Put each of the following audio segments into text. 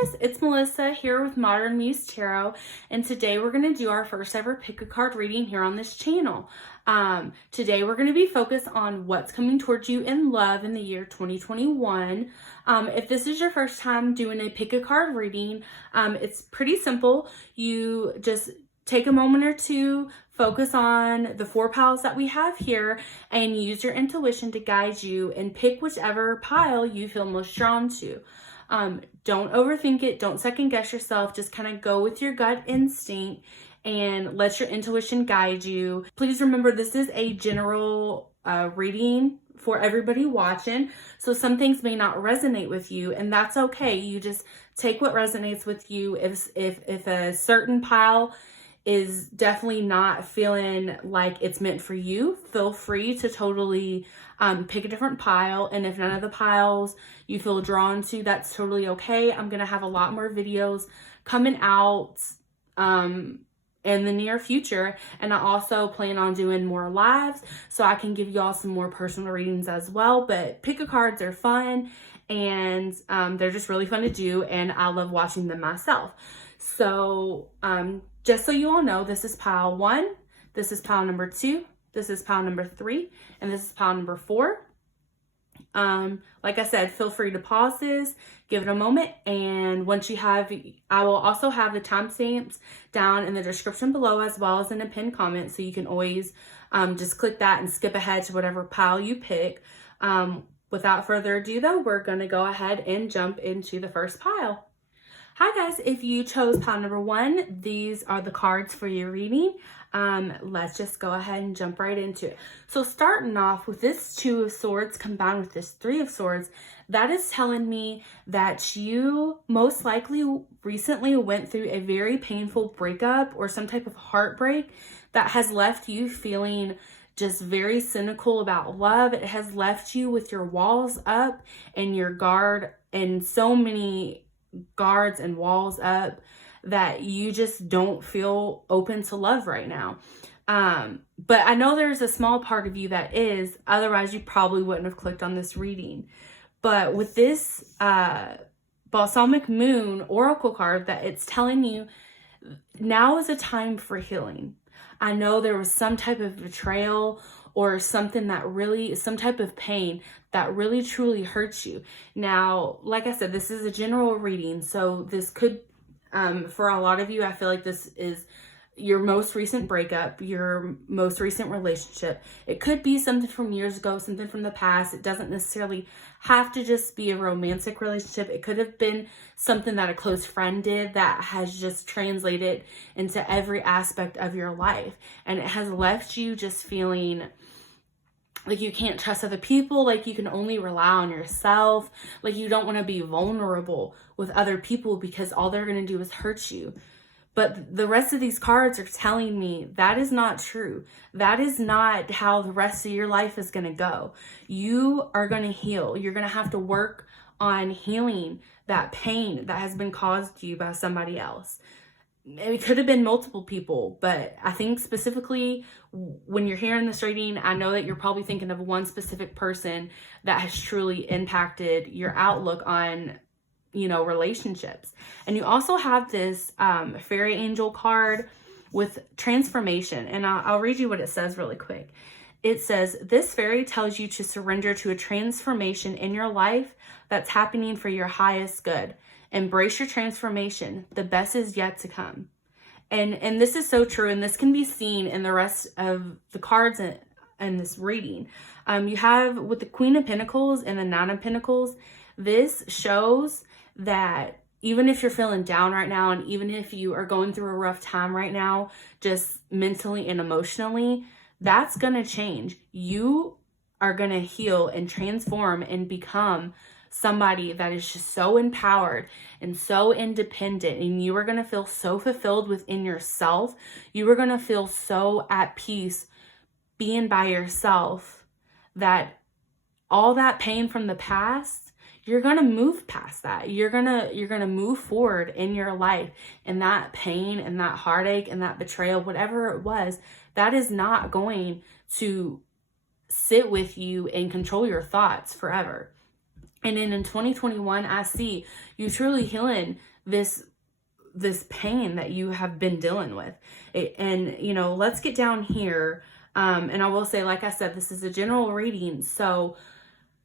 guys, it's Melissa here with Modern Muse Tarot, and today we're going to do our first ever pick a card reading here on this channel. Today we're going to be focused on what's coming towards you in love in the year 2021. If this is your first time doing a pick a card reading, it's pretty simple. You just take a moment or two, focus on the 4 piles that we have here, and use your intuition to guide you and pick whichever pile you feel most drawn to. Don't overthink it. Don't second guess yourself. Just kind of go with your gut instinct and let your intuition guide you. Please remember, this is a general reading for everybody watching. So some things may not resonate with you, and that's okay. You just take what resonates with you. If a certain pile is definitely not feeling like it's meant for you, feel free to totally pick a different pile. And if none of the piles you feel drawn to, that's totally okay. I'm gonna have a lot more videos coming out in the near future, and I also plan on doing more lives so I can give y'all some more personal readings as well. But pick a cards are fun, and they're just really fun to do, and I love watching them myself. So just so you all know, this is pile 1, this is pile number 2, this is pile number 3, and this is pile number 4. Like I said, feel free to pause this, give it a moment, and once you have, I will also have the timestamps down in the description below as well as in a pinned comment, so you can always just click that and skip ahead to whatever pile you pick. Without further ado though, we're going to go ahead and jump into the first pile. Hi guys, if you chose pile number 1, these are the cards for your reading. Let's just go ahead and jump right into it. So starting off with this 2 of Swords combined with this 3 of Swords, that is telling me that you most likely recently went through a very painful breakup or some type of heartbreak that has left you feeling just very cynical about love. It has left you with your walls up and your guard and so many guards and walls up that you just don't feel open to love right now. But I know there's a small part of you that is, otherwise you probably wouldn't have clicked on this reading. But with this Balsamic Moon Oracle card, that it's telling you now is a time for healing. I know there was some type of betrayal or something that really, some type of pain that really truly hurts you. Now, like I said, this is a general reading, so this could, for a lot of you, I feel like this is your most recent breakup, your most recent relationship. It could be something from years ago, something from the past. It doesn't necessarily have to just be a romantic relationship. It could have been something that a close friend did that has just translated into every aspect of your life. And it has left you just feeling like you can't trust other people, like you can only rely on yourself, like you don't want to be vulnerable with other people because all they're going to do is hurt you. But the rest of these cards are telling me that is not true. That is not how the rest of your life is going to go. You are going to heal. You're going to have to work on healing that pain that has been caused to you by somebody else. It could have been multiple people, but I think specifically when you're hearing this reading, I know that you're probably thinking of one specific person that has truly impacted your outlook on, you know, relationships. And you also have this fairy angel card with transformation, and I'll read you what it says really quick. It says, this fairy tells you to surrender to a transformation in your life that's happening for your highest good. Embrace your transformation. The best is yet to come. And this is so true, and this can be seen in the rest of the cards in this reading. You have with the Queen of Pentacles and the Nine of Pentacles, this shows that even if you're feeling down right now, and even if you are going through a rough time right now, just mentally and emotionally, that's going to change. You are going to heal and transform and become somebody that is just so empowered and so independent, and you are going to feel so fulfilled within yourself. You are going to feel so at peace being by yourself that all that pain from the past, you're going to move past that. You're going to move forward in your life, and that pain and that heartache and that betrayal, whatever it was, that is not going to sit with you and control your thoughts forever. And then in 2021, I see you truly healing this pain that you have been dealing with. And, let's get down here. And I will say, like I said, this is a general reading. So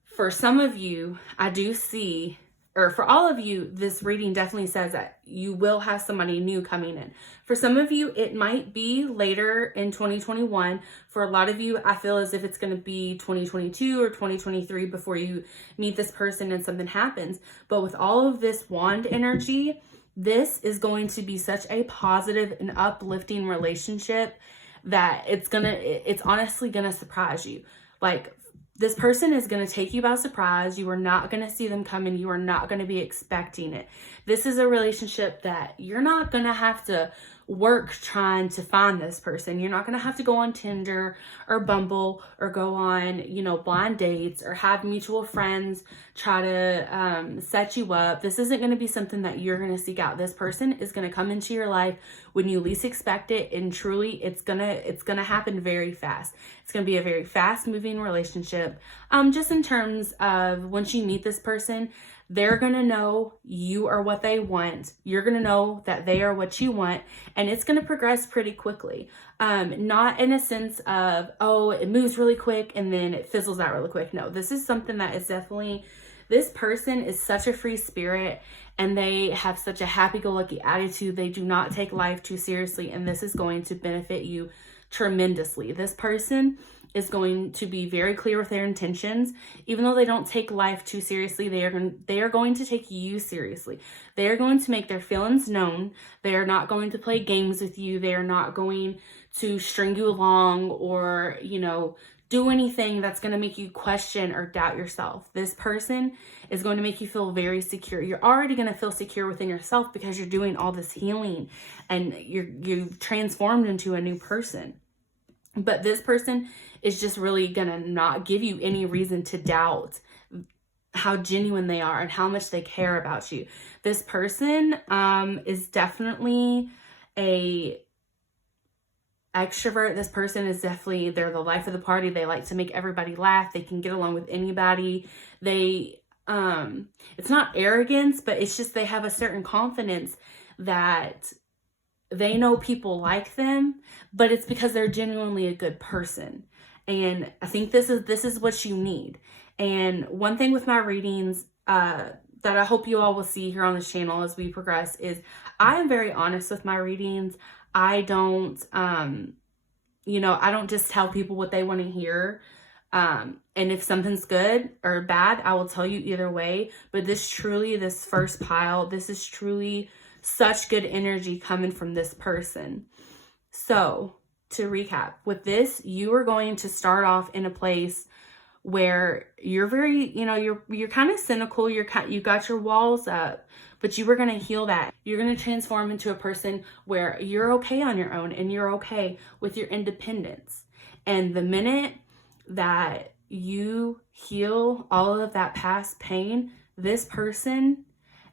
for some of you, I do see, or for all of you, this reading definitely says that you will have somebody new coming in. For some of you, it might be later in 2021. For a lot of you, I feel as if it's going to be 2022 or 2023 before you meet this person and something happens. But with all of this wand energy, this is going to be such a positive and uplifting relationship that it's honestly gonna surprise you. Like, this person is going to take you by surprise. You are not going to see them coming. You are not going to be expecting it. This is a relationship that you're not going to have to work trying to find this person. You're not going to have to go on Tinder or Bumble or go on, blind dates or have mutual friends try to set you up. This isn't going to be something that you're going to seek out. This person is going to come into your life when you least expect it, and truly it's going to happen very fast. It's going to be a very fast moving relationship. Just in terms of once you meet this person, they're going to know you are what they want. You're going to know that they are what you want, and it's going to progress pretty quickly. Not in a sense of, oh, it moves really quick and then it fizzles out really quick. No, this is something that is definitely, this person is such a free spirit and they have such a happy-go-lucky attitude. They do not take life too seriously, and this is going to benefit you tremendously. This person is going to be very clear with their intentions. Even though they don't take life too seriously, they are going to take you seriously. They are going to make their feelings known. They are not going to play games with you. They are not going to string you along or, do anything that's going to make you question or doubt yourself. This person is going to make you feel very secure. You're already going to feel secure within yourself because you're doing all this healing and you've transformed into a new person. But this person is just really going to not give you any reason to doubt how genuine they are and how much they care about you. This person is definitely a extrovert. This person is definitely, they're the life of the party. They like to make everybody laugh. They can get along with anybody. They, it's not arrogance, but it's just they have a certain confidence that they know people like them, but it's because they're genuinely a good person. And I think this is what you need. And one thing with my readings that I hope you all will see here on this channel as we progress is I am very honest with my readings. I don't, I don't just tell people what they want to hear. And if something's good or bad, I will tell you either way. But this first pile, this is truly such good energy coming from this person. So to recap, with this, you are going to start off in a place where you're very, you're kind of cynical. You got your walls up, but you were going to heal that. You're going to transform into a person where you're okay on your own and you're okay with your independence. And the minute that you heal all of that past pain, this person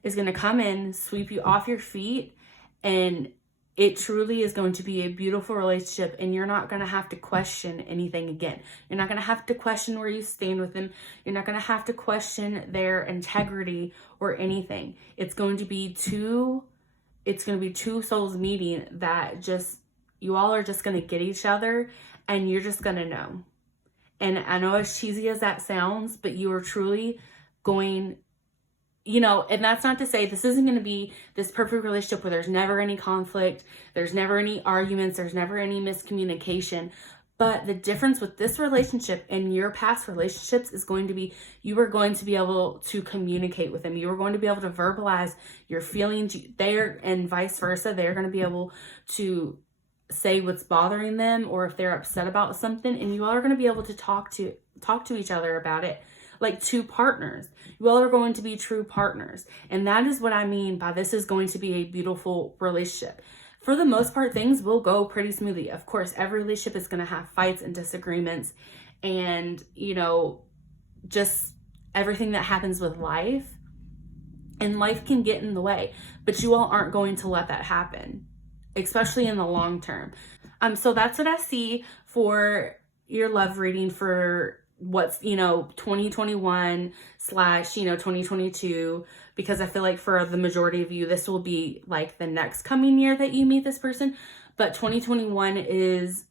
is going to come in, sweep you off your feet, and it truly is going to be a beautiful relationship, and you're not going to have to question anything again. You're not going to have to question where you stand with them. You're not going to have to question their integrity or anything. It's going to be two souls meeting that just, you all are just going to get each other, and you're just going to know. And I know as cheesy as that sounds, but you are truly going, and that's not to say this isn't going to be this perfect relationship where there's never any conflict, there's never any arguments, there's never any miscommunication. But the difference with this relationship and your past relationships is going to be, you are going to be able to communicate with them. You are going to be able to verbalize your feelings there, and vice versa. They're going to be able to say what's bothering them or if they're upset about something, and you all are going to be able to talk to each other about it like two partners. You all are going to be true partners. And that is what I mean by this is going to be a beautiful relationship. For the most part, things will go pretty smoothly. Of course, every relationship is going to have fights and disagreements and, just everything that happens with life. And life can get in the way, but you all aren't going to let that happen, especially in the long term. So that's what I see for your love reading for what's, 2021 slash, 2022, because I feel like for the majority of you, this will be like the next coming year that you meet this person. But 2021 is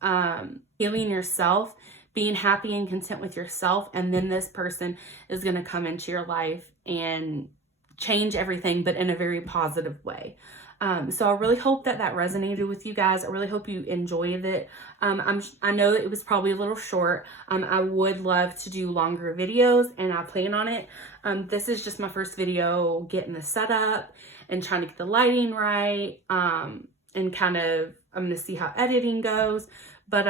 healing yourself, being happy and content with yourself. And then this person is going to come into your life and change everything, but in a very positive way. So I really hope that resonated with you guys. I really hope you enjoyed it. I know that it was probably a little short. I would love to do longer videos, and I plan on it. This is just my first video getting the setup and trying to get the lighting right. And kind of, I'm going to see how editing goes. But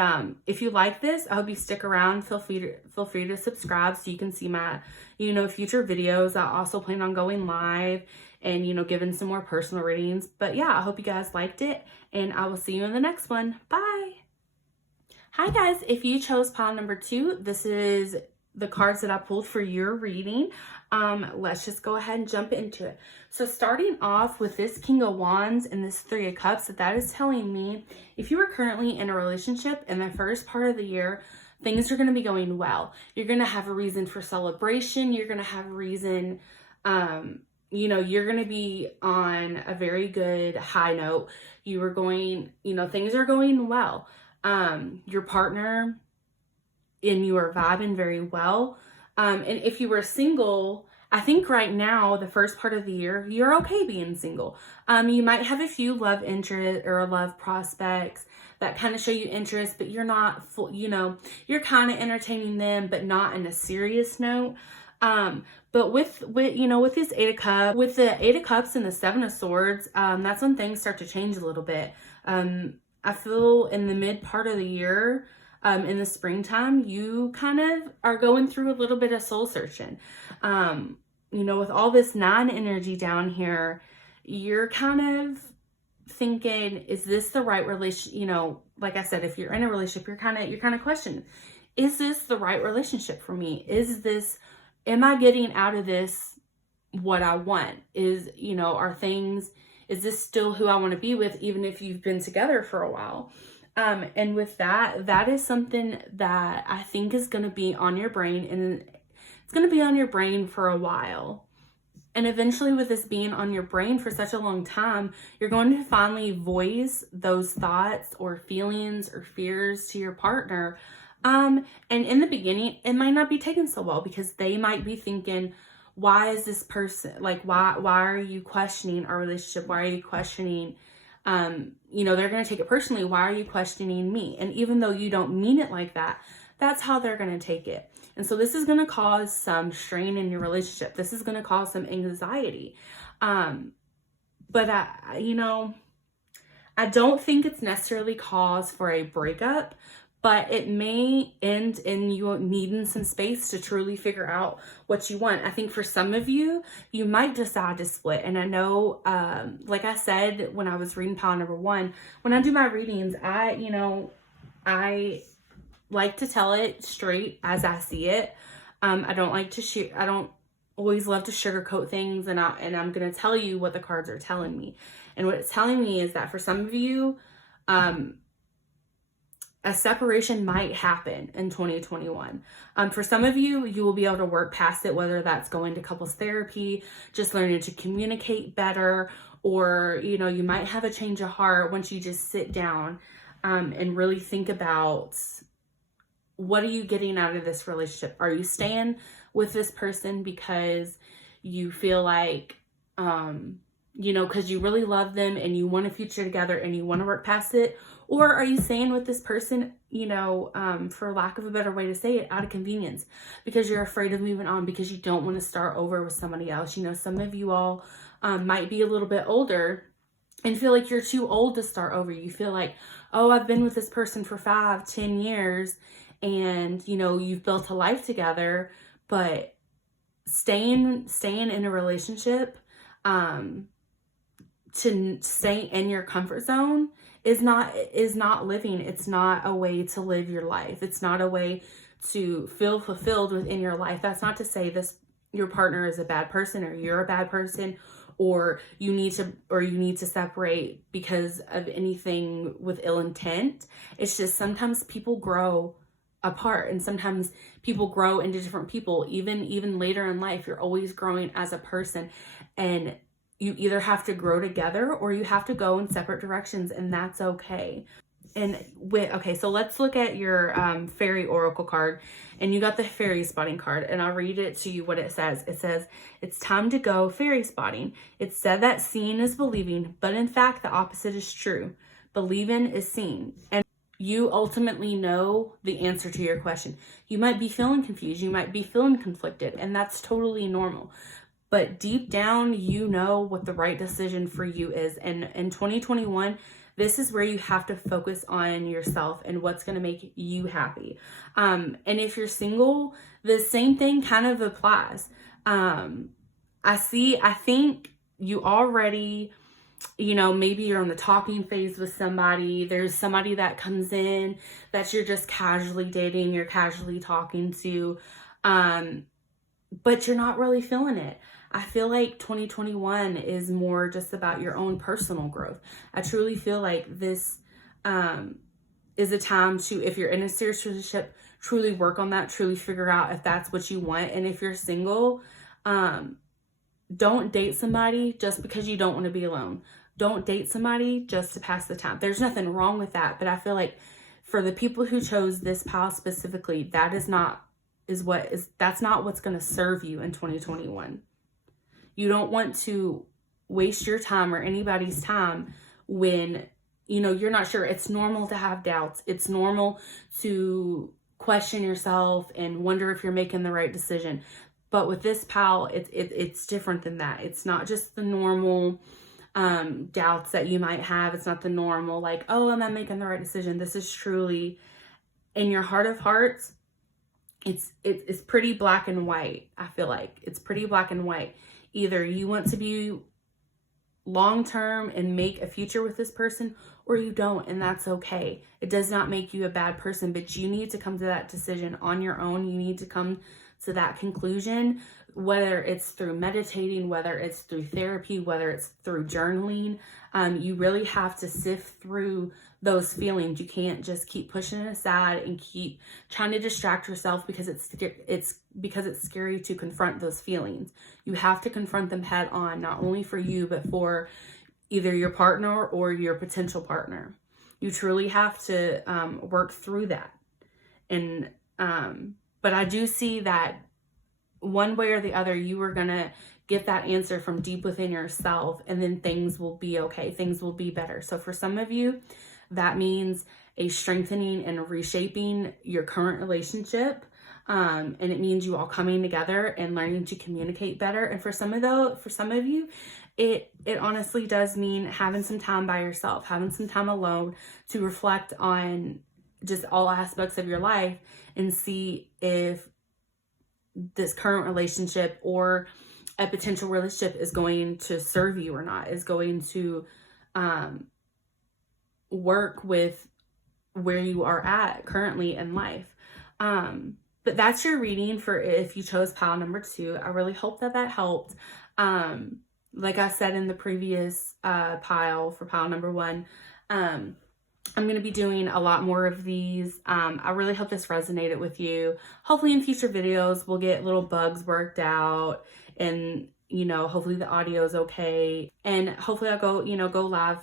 if you like this, I hope you stick around. Feel free to subscribe so you can see my, future videos. I also plan on going live and, giving some more personal readings. But yeah, I hope you guys liked it, and I will see you in the next one. Bye. Hi guys, if you chose pile number 2, this is the cards that I pulled for your reading. Let's just go ahead and jump into it. So starting off with this King of Wands and this Three of Cups, that is telling me if you are currently in a relationship in the first part of the year, things are going to be going well. You're going to have a reason for celebration. You're going to have a reason, you're going to be on a very good high note. You are going, things are going well. Your partner and you are vibing very well. And if you were single, I think right now, the first part of the year, you're okay being single. You might have a few love interest or love prospects that kind of show you interest, but you're not full, you're kind of entertaining them, but not in a serious note. But with this with the Eight of Cups and the Seven of Swords, that's when things start to change a little bit. I feel in the mid part of the year, in the springtime, you kind of are going through a little bit of soul searching. With all this 9 energy down here, you're kind of thinking, is this the right relation? Like I said, if you're in a relationship, you're kind of questioning, is this the right relationship for me? Am I getting out of this what I want? Is this still who I want to be with, even if you've been together for a while? And with that is something that I think is going to be on your brain, and it's going to be on your brain for a while. And eventually, with this being on your brain for such a long time, you're going to finally voice those thoughts or feelings or fears to your partner. And in the beginning, it might not be taken so well, because they might be thinking, why is this person, like, why are you questioning our relationship? Why are you questioning, they're going to take it personally. Why are you questioning me? And even though you don't mean it like that, that's how they're going to take it. And so this is going to cause some strain in your relationship. This is going to cause some anxiety. But I don't think it's necessarily cause for a breakup, but it may end in you needing some space to truly figure out what you want. I think for some of you, you might decide to split. And I know, like I said, when I was reading pile number 1, when I do my readings, I like to tell it straight as I see it. I don't like to I don't always love to sugarcoat things, and I'm going to tell you what the cards are telling me. And what it's telling me is that for some of you, a separation might happen in 2021. For some of you, you will be able to work past it, whether that's going to couples therapy, just learning to communicate better, or, you might have a change of heart once you just sit down and really think about, what are you getting out of this relationship? Are you staying with this person because you feel like, because you really love them and you want a future together and you want to work past it? Or are you staying with this person, for lack of a better way to say it, out of convenience, because you're afraid of moving on, because you don't want to start over with somebody else? Some of you all might be a little bit older and feel like you're too old to start over. You feel like, oh, I've been with this person for 5-10 years, and, you've built a life together, but staying in a relationship, to stay in your comfort zone is not living. It's not a way to live your life. It's not a way to feel fulfilled within your life. That's not to say your partner is a bad person, or you're a bad person, or you need to separate because of anything with ill intent. It's just sometimes people grow apart. And sometimes people grow into different people. Even later in life, you're always growing as a person, and you either have to grow together or you have to go in separate directions, and that's okay. And okay, so let's look at your fairy oracle card, and you got the fairy spotting card, and I'll read it to you what it says. It says, it's time to go fairy spotting. It's said that seeing is believing, but in fact, the opposite is true. Believing is seeing. And you ultimately know the answer to your question. You might be feeling confused. You might be feeling conflicted, and that's totally normal. But deep down, you know what the right decision for you is. And in 2021, this is where you have to focus on yourself and what's going to make you happy. And if you're single, the same thing kind of applies. I think you already, maybe you're on the talking phase with somebody. There's somebody that comes in that you're just casually dating, you're casually talking to, but you're not really feeling it. I feel like 2021 is more just about your own personal growth. I truly feel like this is a time to, if you're in a serious relationship, truly work on that, truly figure out if that's what you want. And if you're single, don't date somebody just because you don't want to be alone. Don't date somebody just to pass the time. There's nothing wrong with that, but I feel like for the people who chose this pile specifically, that's not what's going to serve you in 2021. You don't want to waste your time or anybody's time when, you're not sure. It's normal to have doubts. It's normal to question yourself and wonder if you're making the right decision. But with this pal, it's different than that. It's not just the normal doubts that you might have. It's not the normal, like, oh, am I making the right decision? This is truly, in your heart of hearts, it's pretty black and white. I feel like it's pretty black and white. Either you want to be long-term and make a future with this person, or you don't, and that's okay. It does not make you a bad person, but you need to come to that decision on your own. You need to come to that conclusion, whether it's through meditating, whether it's through therapy, whether it's through journaling. You really have to sift through those feelings. You can't just keep pushing it aside and keep trying to distract yourself because it's scary to confront those feelings. You have to confront them head on, not only for you, but for either your partner or your potential partner. You truly have to work through that. And but I do see that one way or the other, you are gonna get that answer from deep within yourself, and then things will be okay. Things will be better. So for some of you, that means a strengthening and reshaping your current relationship. And it means you all coming together and learning to communicate better. And for some of you, it honestly does mean having some time by yourself, having some time alone to reflect on just all aspects of your life and see if this current relationship or a potential relationship is going to serve you or not, is going to work with where you are at currently in life. But that's your reading for if you chose pile number 2. I really hope that helped. Like I said in the previous pile for pile number 1, I'm going to be doing a lot more of these. I really hope this resonated with you. Hopefully in future videos, we'll get little bugs worked out, and, hopefully the audio is okay. And hopefully I'll go live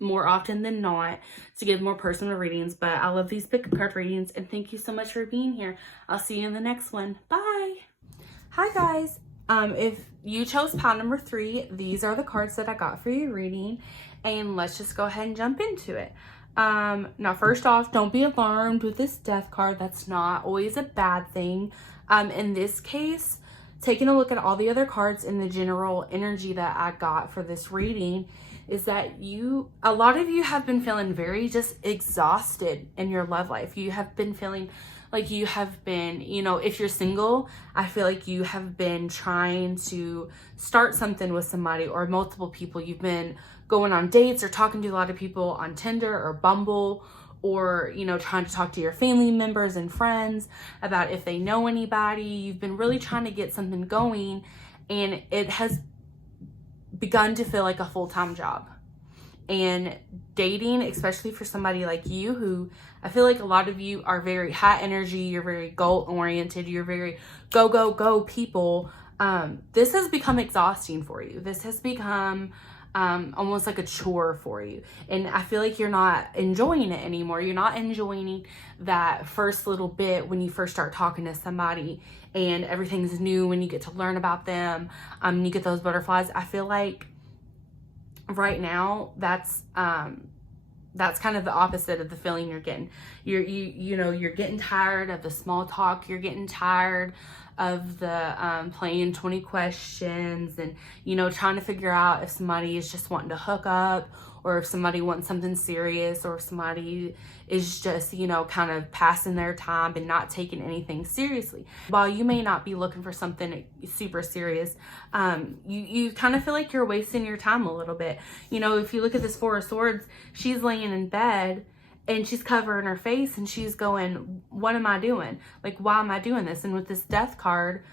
more often than not to give more personal readings. But I love these pick a card readings, and thank you so much for being here. I'll see you in the next one. Bye. Hi guys. If you chose pile number 3, these are the cards that I got for your reading, and let's just go ahead and jump into it. Now first off, don't be alarmed with this death card. That's not always a bad thing. In this case, taking a look at all the other cards in the general energy that I got for this reading is that a lot of you have been feeling very just exhausted in your love life. You have been feeling like you have been, if you're single, I feel like you have been trying to start something with somebody or multiple people. You've been going on dates or talking to a lot of people on Tinder or Bumble, or, trying to talk to your family members and friends about if they know anybody. You've been really trying to get something going, and it has begun to feel like a full-time job. And dating, especially for somebody like you, who I feel like a lot of you are very high energy, you're very goal oriented, you're very go, go, go people. This has become exhausting for you. This has become almost like a chore for you. And I feel like you're not enjoying it anymore. You're not enjoying that first little bit when you first start talking to somebody and everything's new when you get to learn about them. You get those butterflies. I feel like right now that's kind of the opposite of the feeling you're getting. You're getting tired of the small talk. You're getting tired of the playing 20 questions and, trying to figure out if somebody is just wanting to hook up or if somebody wants something serious or if somebody is just, kind of passing their time and not taking anything seriously. While you may not be looking for something super serious, you kind of feel like you're wasting your time a little bit. If you look at this Four of Swords, she's laying in bed and she's covering her face and she's going, what am I doing? Like, why am I doing this? And with this Death card,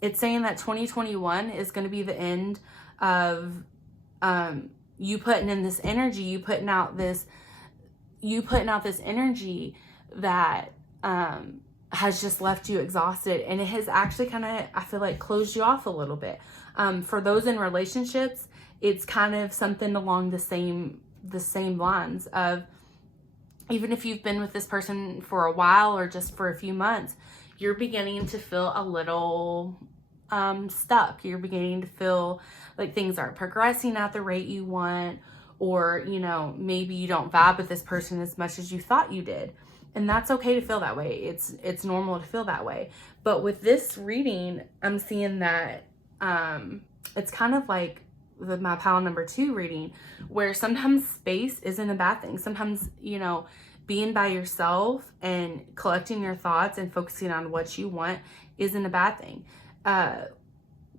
it's saying that 2021 is going to be the end of you putting in this energy, you putting out this energy that has just left you exhausted, and it has actually kind of, I feel like, closed you off a little bit. For those in relationships, it's kind of something along the same lines of, even if you've been with this person for a while or just for a few months, you're beginning to feel a little stuck. You're beginning to feel like things aren't progressing at the rate you want, or, maybe you don't vibe with this person as much as you thought you did. And that's okay to feel that way. It's normal to feel that way. But with this reading, I'm seeing that it's kind of like my pile number 2 reading, where sometimes space isn't a bad thing. Sometimes, being by yourself and collecting your thoughts and focusing on what you want isn't a bad thing.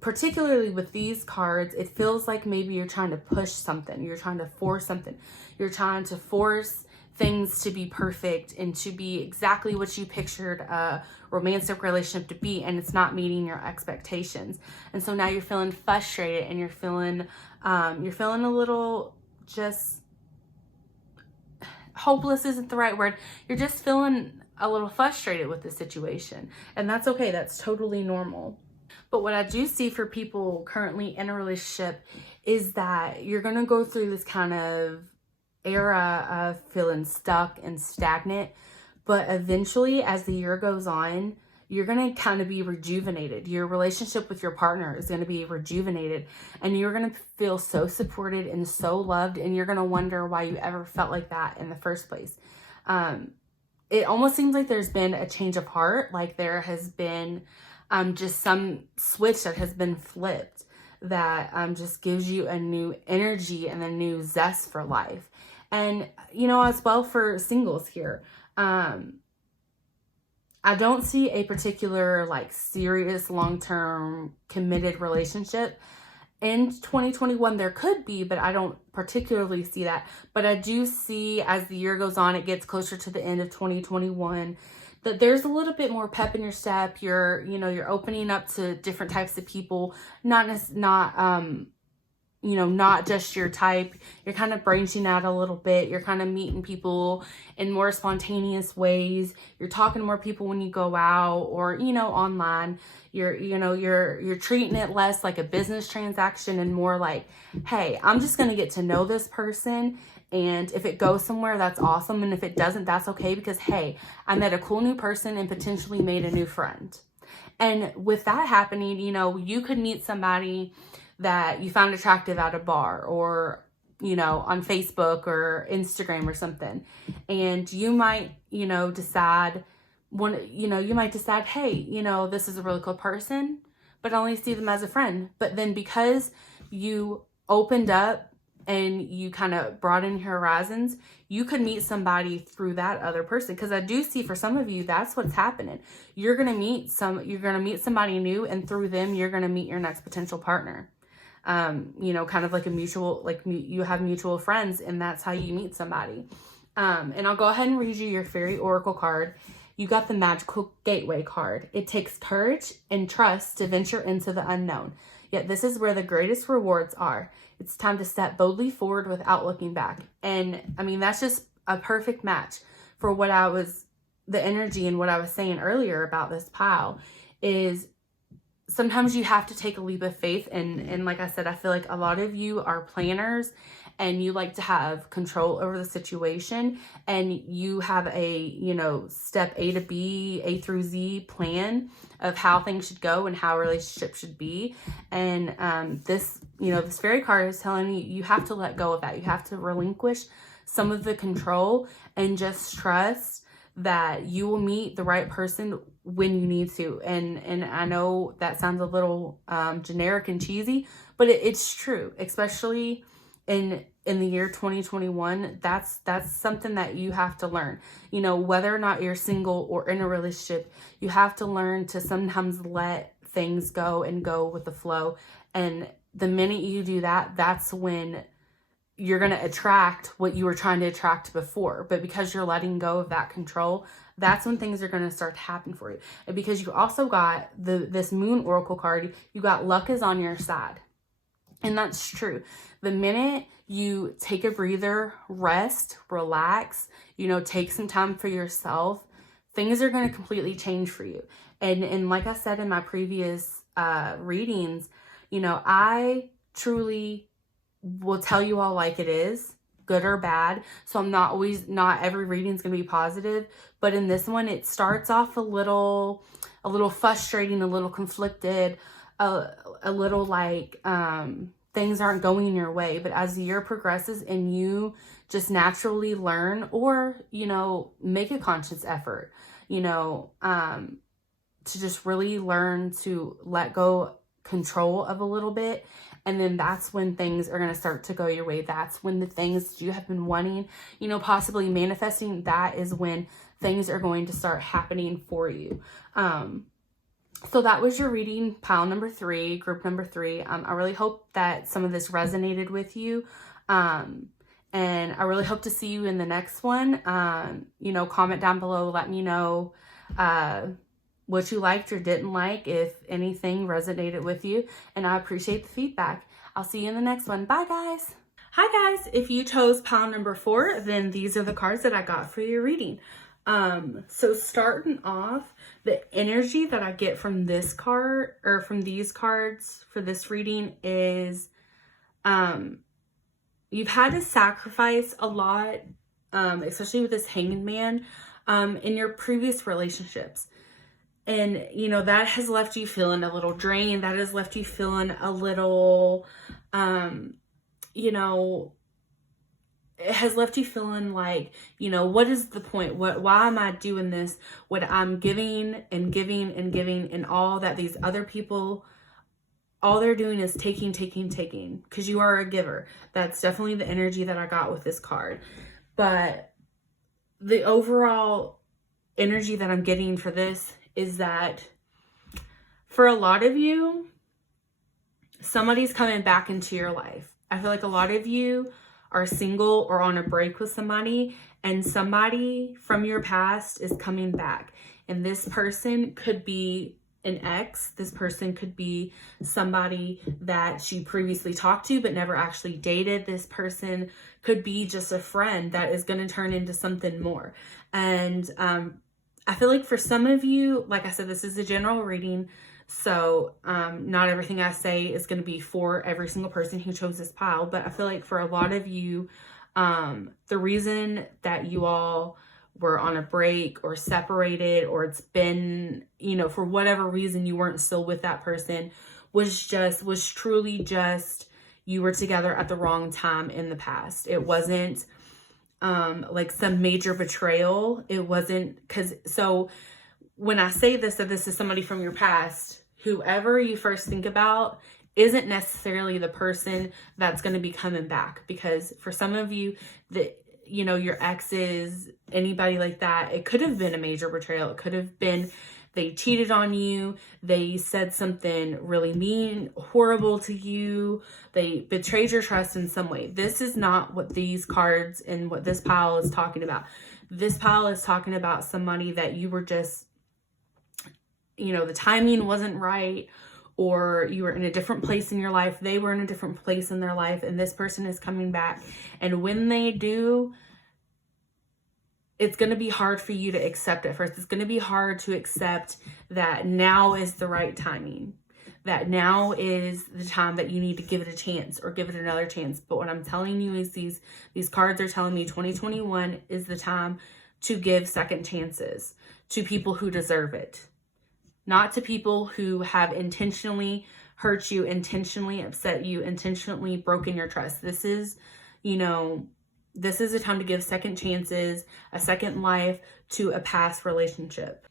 Particularly with these cards, it feels like maybe you're trying to push something. You're trying to force something. You're trying to force things to be perfect and to be exactly what you pictured a romantic relationship to be, and it's not meeting your expectations. And so now you're feeling frustrated and you're feeling a little, just hopeless isn't the right word. You're just feeling a little frustrated with the situation, and that's okay. That's totally normal. But what I do see for people currently in a relationship is that you're going to go through this kind of era of feeling stuck and stagnant. But eventually, as the year goes on, you're going to kind of be rejuvenated. Your relationship with your partner is going to be rejuvenated. And you're going to feel so supported and so loved. And you're going to wonder why you ever felt like that in the first place. It almost seems like there's been a change of heart. Like there has been just some switch that has been flipped that just gives you a new energy and a new zest for life. And, as well for singles here, I don't see a particular serious long-term committed relationship in 2021. There could be, but I don't particularly see that. But I do see, as the year goes on, it gets closer to the end of 2021, that there's a little bit more pep in your step. You're opening up to different types of people, not just your type. You're kind of branching out a little bit. You're kind of meeting people in more spontaneous ways. You're talking to more people when you go out or, online. You're treating it less like a business transaction and more like, hey, I'm just going to get to know this person. And if it goes somewhere, that's awesome. And if it doesn't, that's okay, because, hey, I met a cool new person and potentially made a new friend. And with that happening, you could meet somebody that you found attractive at a bar or, on Facebook or Instagram or something. And you might, decide, hey, this is a really cool person, but I only see them as a friend. But then because you opened up and you kind of broaden your horizons, you could meet somebody through that other person. Because I do see for some of you, that's what's happening. You're going to meet somebody new, and through them, you're going to meet your next potential partner. Kind of like you have mutual friends, and that's how you meet somebody. And I'll go ahead and read you your Fairy Oracle card. You got the Magical Gateway card. It takes courage and trust to venture into the unknown. Yet this is where the greatest rewards are. It's time to step boldly forward without looking back. And I mean, that's just a perfect match for the energy and what I was saying earlier about this pile is sometimes you have to take a leap of faith. And like I said, I feel like a lot of you are planners and you like to have control over the situation, and you have a, step A to B, A through Z plan of how things should go and how a relationship should be. And this fairy card is telling you, you have to let go of that. You have to relinquish some of the control and just trust that you will meet the right person when you need to. And I know that sounds a little generic and cheesy, but it's true, especially in the year 2021. That's something that you have to learn. Whether or not you're single or in a relationship, you have to learn to sometimes let things go and go with the flow. And the minute you do that, that's when you're going to attract what you were trying to attract before. But because you're letting go of that control, that's when things are going to start to happen for you. And because you also got this Moon Oracle card, you got luck is on your side. And that's true. The minute you take a breather, rest, relax, take some time for yourself, things are going to completely change for you. And like I said in my previous readings, I truly will tell you all like it is, good or bad. So not every reading is going to be positive, but in this one, it starts off a little frustrating, a little conflicted, a little like things aren't going your way. But as the year progresses and you just naturally learn, or make a conscious effort, to just really learn to let go control of a little bit. And then that's when things are going to start to go your way. That's when the things you have been wanting, possibly manifesting, that is when things are going to start happening for you. So that was your reading, pile number 3, group number 3. I really hope that some of this resonated with you. And I really hope to see you in the next one. Comment down below, let me know what you liked or didn't like, if anything resonated with you. And I appreciate the feedback. I'll see you in the next one. Bye, guys. Hi, guys. If you chose pile number 4, then these are the cards that I got for your reading. So starting off, the energy that I get from this card, or from these cards for this reading, is you've had to sacrifice a lot, especially with this Hanged Man, in your previous relationships. And, that has left you feeling a little drained. That has left you feeling a little, it has left you feeling like, what is the point? Why am I doing this? What I'm giving and giving and giving, and all that these other people, all they're doing is taking, because you are a giver. That's definitely the energy that I got with this card. But the overall energy that I'm getting for this is that for a lot of you, somebody's coming back into your life. I feel like a lot of you are single or on a break with somebody, and somebody from your past is coming back. And this person could be an ex. This person could be somebody that you previously talked to but never actually dated. This person could be just a friend that is going to turn into something more. And I feel like for some of you, like I said, this is a general reading, so not everything I say is going to be for every single person who chose this pile. But I feel like for a lot of you, the reason that you all were on a break or separated, or it's been, for whatever reason you weren't still with that person, was truly just you were together at the wrong time in the past. It wasn't like some major betrayal. It wasn't, so when I say this, that this is somebody from your past, whoever you first think about isn't necessarily the person that's going to be coming back. Because for some of you, your exes, anybody like that, it could have been a major betrayal. It could have been they cheated on you. They said something really mean, horrible to you. They betrayed your trust in some way. This is not what these cards and what this pile is talking about. This pile is talking about somebody that you were just, the timing wasn't right, or you were in a different place in your life, they were in a different place in their life, and this person is coming back. And when they do, it's going to be hard for you to accept at first. It's going to be hard to accept that now is the right timing, that now is the time that you need to give it a chance or give it another chance. But what I'm telling you is these cards are telling me 2021 is the time to give second chances to people who deserve it. Not to people who have intentionally hurt you, intentionally upset you, intentionally broken your trust. This is, this is a time to give second chances, a second life to a past relationship.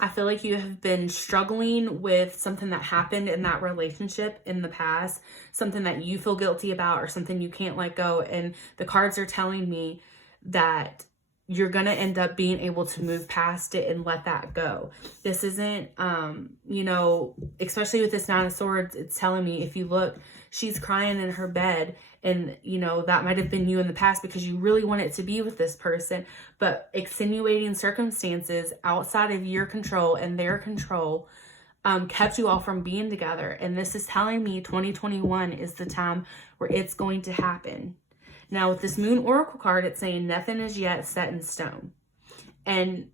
I feel like you have been struggling with something that happened in that relationship in the past, something that you feel guilty about or something you can't let go. And the cards are telling me that you're going to end up being able to move past it and let that go. This isn't, especially with this Nine of Swords, it's telling me, if you look, she's crying in her bed, and, that might have been you in the past because you really wanted to be with this person, but extenuating circumstances outside of your control and their control kept you all from being together. And this is telling me 2021 is the time where it's going to happen. Now, with this Moon Oracle card, it's saying nothing is yet set in stone. And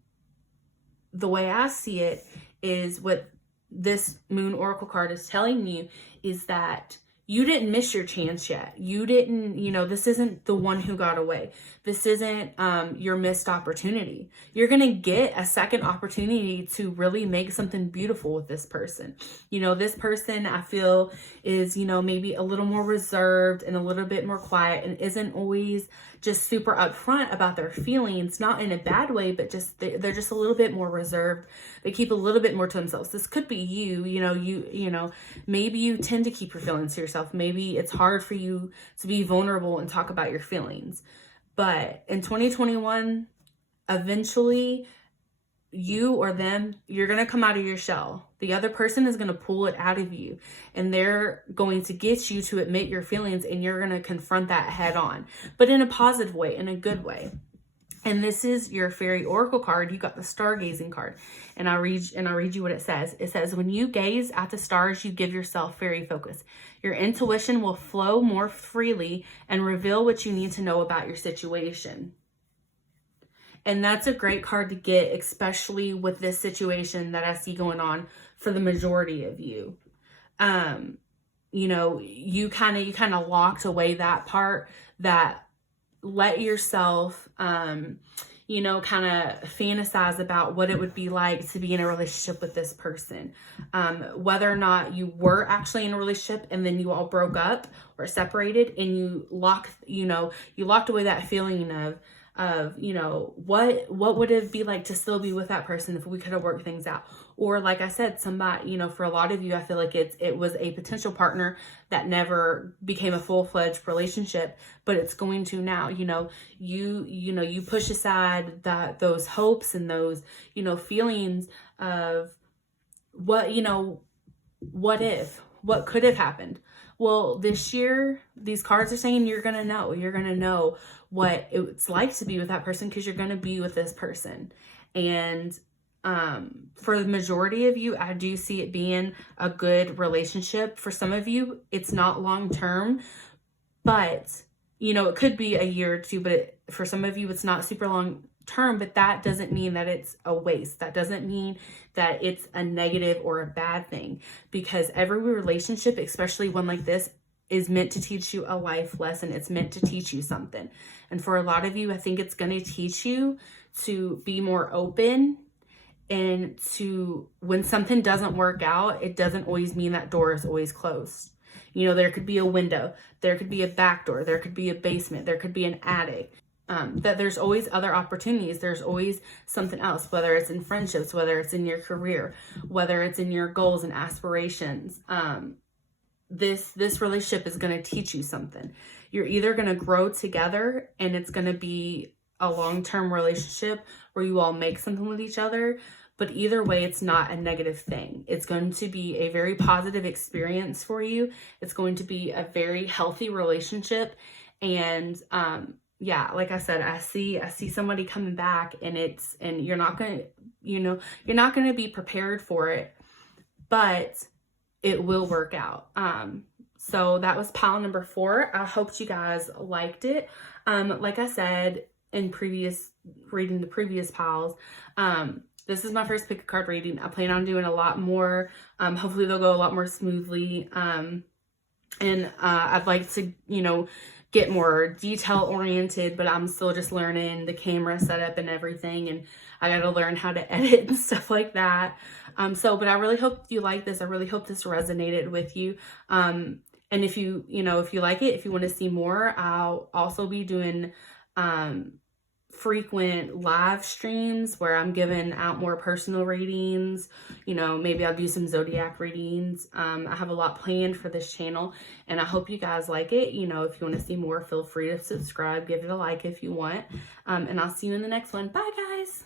the way I see it is, what this Moon Oracle card is telling you is that you didn't miss your chance yet. You didn't, this isn't the one who got away. This isn't your missed opportunity. You're going to get a second opportunity to really make something beautiful with this person. This person, I feel, is, maybe a little more reserved and a little bit more quiet, and isn't always just super upfront about their feelings, not in a bad way, but just they're just a little bit more reserved. They keep a little bit more to themselves. This could be you, maybe you tend to keep your feelings to yourself. Maybe it's hard for you to be vulnerable and talk about your feelings. But in 2021, eventually, you or them, you're going to come out of your shell. The other person is going to pull it out of you, and they're going to get you to admit your feelings, and you're going to confront that head on, but in a positive way, in a good way. And this is your Fairy Oracle card. You got the Stargazing card, and I'll read you what it says. It says, when you gaze at the stars, you give yourself fairy focus. Your intuition will flow more freely and reveal what you need to know about your situation. And that's a great card to get, especially with this situation that I see going on for the majority of you. You kind of locked away that part, that let yourself, kind of fantasize about what it would be like to be in a relationship with this person. Whether or not you were actually in a relationship and then you all broke up or separated, and you locked away that feeling of what would it be like to still be with that person if we could have worked things out. Or like I said, somebody, for a lot of you, I feel like it was a potential partner that never became a full-fledged relationship, but it's going to now. You push aside those hopes and those, feelings of what if, what could have happened. Well, this year, these cards are saying you're going to know what it's like to be with that person, because you're going to be with this person. And for the majority of you, I do see it being a good relationship. For some of you, it's not long-term, but, it could be a year or two, but for some of you, it's not super long-term, but that doesn't mean that it's a waste. That doesn't mean that it's a negative or a bad thing, because every relationship, especially one like this, is meant to teach you a life lesson. It's meant to teach you something. And for a lot of you, I think it's going to teach you to be more open, and to, when something doesn't work out, it doesn't always mean that door is always closed. There could be a window, there could be a back door, there could be a basement, there could be an attic. That there's always other opportunities. There's always something else, whether it's in friendships, whether it's in your career, whether it's in your goals and aspirations. This relationship is going to teach you something. You're either going to grow together, and it's going to be a long-term relationship where you all make something with each other, but either way, it's not a negative thing. It's going to be a very positive experience for you. It's going to be a very healthy relationship. And, like I said, I see somebody coming back, and you're not going to, you're not going to be prepared for it, but it will work out. So that was pile number 4. I hope you guys liked it. Like I said in reading the previous piles, this is my first pick a card reading. I plan on doing a lot more. Hopefully they'll go a lot more smoothly. And I'd like to, get more detail oriented, but I'm still just learning the camera setup and everything, and I got to learn how to edit and stuff like that. But I really hope you like this. I really hope this resonated with you. And if you like it, if you want to see more, I'll also be doing frequent live streams where I'm giving out more personal readings. Maybe I'll do some zodiac readings. I have a lot planned for this channel, and I hope you guys like it. If you want to see more, feel free to subscribe, give it a like if you want. And I'll see you in the next one. Bye, guys.